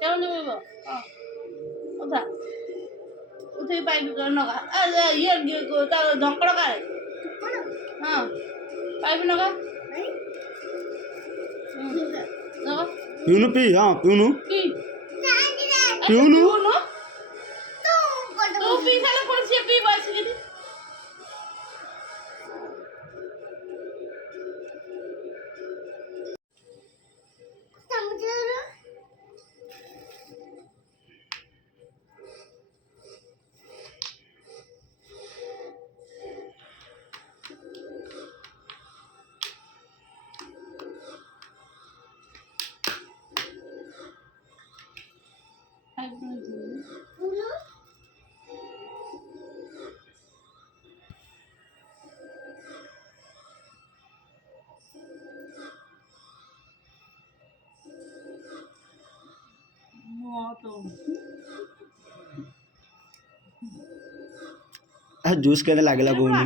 কেমন নেব ওঠা উঠে পাইবি নগা ইয়ে তার ধঙ্কড় গায়ে হ্যাঁ পাইবি নগা নগা पिऊनु पी हाँ पिऊनु কি पिऊनु तू पी साला कौन सी पी बस की जूस केले लागला कोणी